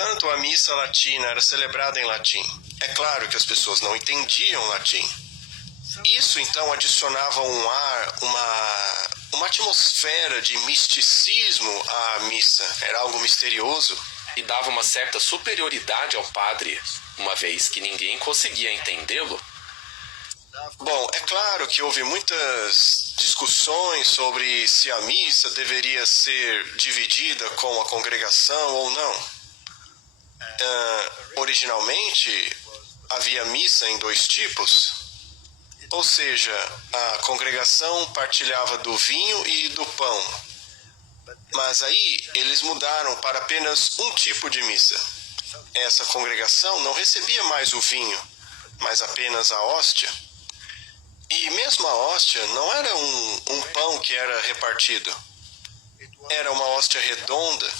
entanto, a missa latina era celebrada em latim. É claro que as pessoas não entendiam latim. Isso, então, adicionava um ar, uma atmosfera de misticismo à missa. Era algo misterioso. E dava uma certa superioridade ao padre, uma vez que ninguém conseguia entendê-lo. Bom, é claro que houve muitas discussões sobre se a missa deveria ser dividida com a congregação ou não. Originalmente, havia missa em dois tipos, ou seja, a congregação partilhava do vinho e do pão. Mas aí eles mudaram para apenas um tipo de missa. Essa congregação não recebia mais o vinho, mas apenas a hóstia. E mesmo a hóstia não era um pão que era repartido. Era uma hóstia redonda.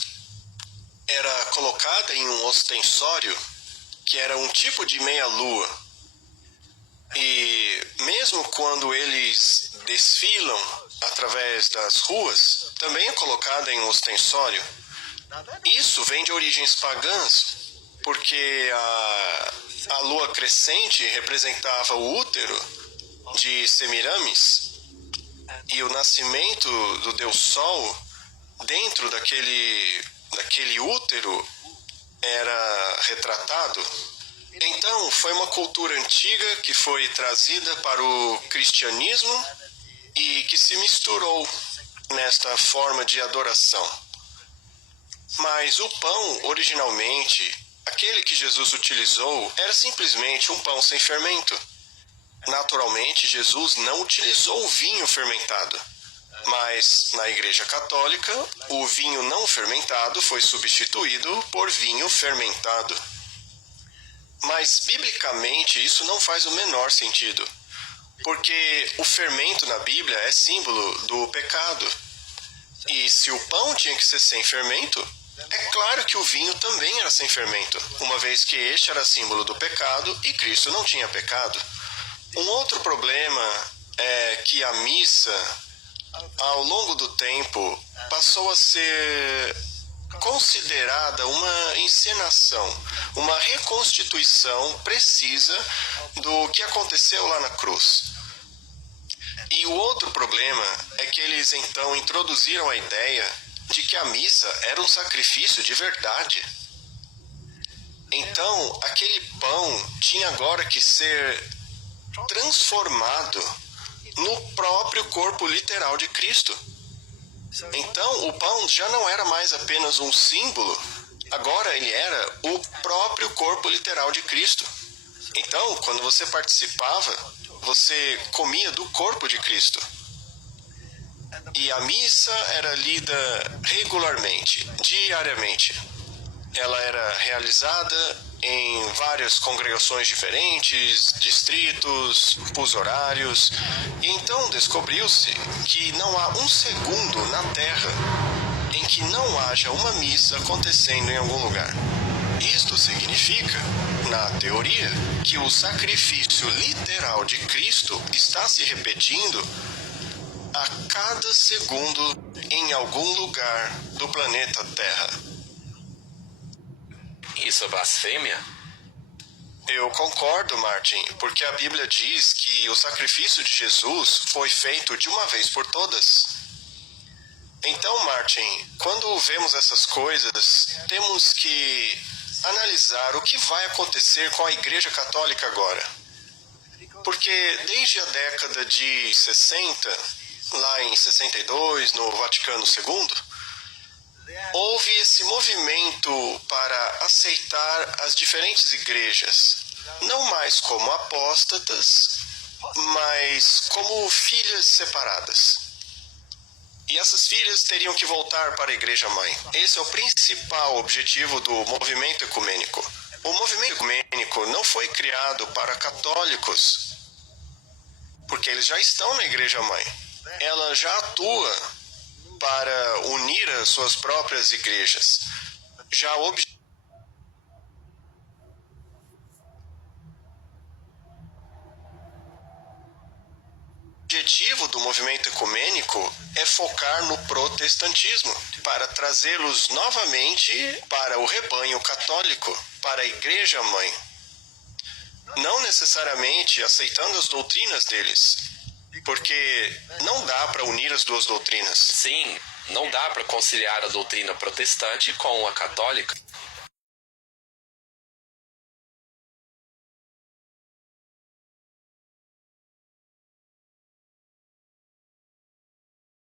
Era colocada em um ostensório, que era um tipo de meia-lua. E mesmo quando eles desfilam através das ruas, também é colocada em um ostensório. Isso vem de origens pagãs, porque a lua crescente representava o útero de Semiramis, e o nascimento do Deus Sol dentro daquele útero era retratado. Então, foi uma cultura antiga que foi trazida para o cristianismo e que se misturou nesta forma de adoração. Mas o pão, originalmente, aquele que Jesus utilizou, era simplesmente um pão sem fermento. Naturalmente, Jesus não utilizou o vinho fermentado. Mas, na Igreja Católica, o vinho não fermentado foi substituído por vinho fermentado. Mas, biblicamente, isso não faz o menor sentido, porque o fermento na Bíblia é símbolo do pecado. E se o pão tinha que ser sem fermento, é claro que o vinho também era sem fermento, uma vez que este era símbolo do pecado e Cristo não tinha pecado. Um outro problema é que a missa, ao longo do tempo, passou a ser considerada uma encenação, uma reconstituição precisa do que aconteceu lá na cruz. E o outro problema é que eles então introduziram a ideia de que a missa era um sacrifício de verdade. Então, aquele pão tinha agora que ser transformado no próprio corpo literal de Cristo. Então, o pão já não era mais apenas um símbolo, agora ele era o próprio corpo literal de Cristo. Então, quando você participava, você comia do corpo de Cristo. E a missa era lida regularmente, diariamente. Ela era realizada em várias congregações diferentes, distritos, fusos horários. E então descobriu-se que não há um segundo na Terra em que não haja uma missa acontecendo em algum lugar. Isto significa, na teoria, que o sacrifício literal de Cristo está se repetindo a cada segundo em algum lugar do planeta Terra. Isso é blasfêmia? Eu concordo, Martin, porque a Bíblia diz que o sacrifício de Jesus foi feito de uma vez por todas. Então, Martin, quando vemos essas coisas, temos que analisar o que vai acontecer com a Igreja Católica agora. Porque desde a década de 60, lá em 62, no Vaticano II, houve esse movimento para aceitar as diferentes igrejas, não mais como apóstatas, mas como filhas separadas. E essas filhas teriam que voltar para a igreja-mãe. Esse é o principal objetivo do movimento ecumênico. O movimento ecumênico não foi criado para católicos, porque eles já estão na igreja-mãe. Ela já atua para unir as suas próprias igrejas. Já o objetivo do movimento ecumênico é focar no protestantismo, para trazê-los novamente para o rebanho católico, para a Igreja Mãe. Não necessariamente aceitando as doutrinas deles, porque não dá para unir as duas doutrinas. Sim, não dá para conciliar a doutrina protestante com a católica.